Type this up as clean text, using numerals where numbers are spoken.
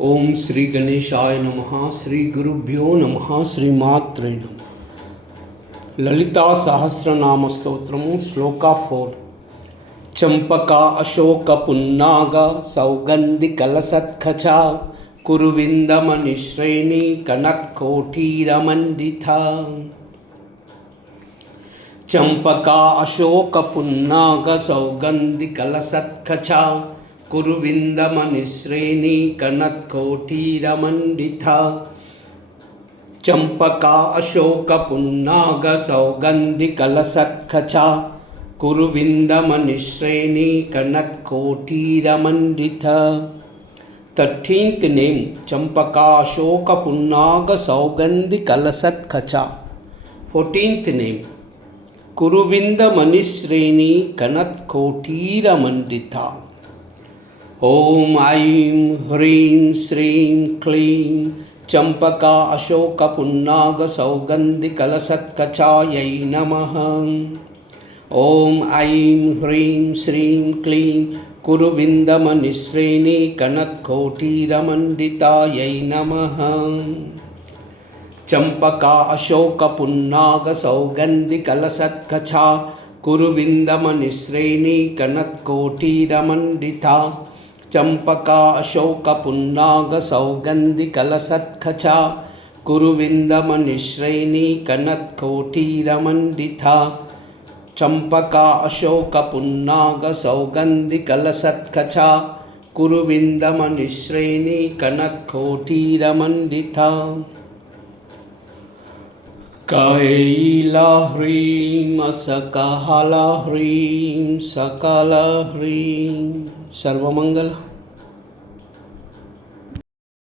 ओम श्री गणेशाय नमः। श्री गुरुभ्यो नमः। श्रीमात्रे नमः। ललिता सहस्रनाम स्तोत्रము శ్లోక 4 Champaka Ashok पुन्नाग सौगंधिकलसत्खचा कुरुविंदमणिश्रेणी कनत्कोटीरमंडिता। Champaka Ashok पुन्नाग सौगंधिकलसत्खचा कुरुविंदमणिश्रेणी कनत्कोटीरमंडिता। Champaka Ashok पुन्नाग सौगंधिकलसत्खचा कुरुविंदमणिश्रेणी कनत्कोटीरमंडिता। 13th name Champaka Ashok पुन्नाग सौगंधिकलसत्खचा। 14th name कुरुविंदमणिश्रेणी कनत्कोटीरमंडिता। ओम ऐं ह्रीं श्रीं क्लीं चंपका अशोक पुन्नाग सौगंधिकलसत्कचायै नमः। ओम ऐं ह्रीं श्रीं क्लीं कुरुविंदमणिश्रेणी कनत्कोटीरमंडितायै नमः। चंपका अशोक पुन्नाग सौगंधिकलसत्कचा कुरुविंदमणिश्रेणी कनत्कोटीरमंडिता। चंपका अशोक पुन्नाग सौगंधिकलसत्खचा कुरुविंदमणिश्रेणी कनत्कोटीरमंडिता। चंपका अशोक पुन्नाग सौगंधिकलसत्खचा कुरुविंदमणिश्रेणी कनत्कोटीरमंडिता। कैला ह्रीं सकला ह्रीं सकल ह्रीं सर्वमंगल।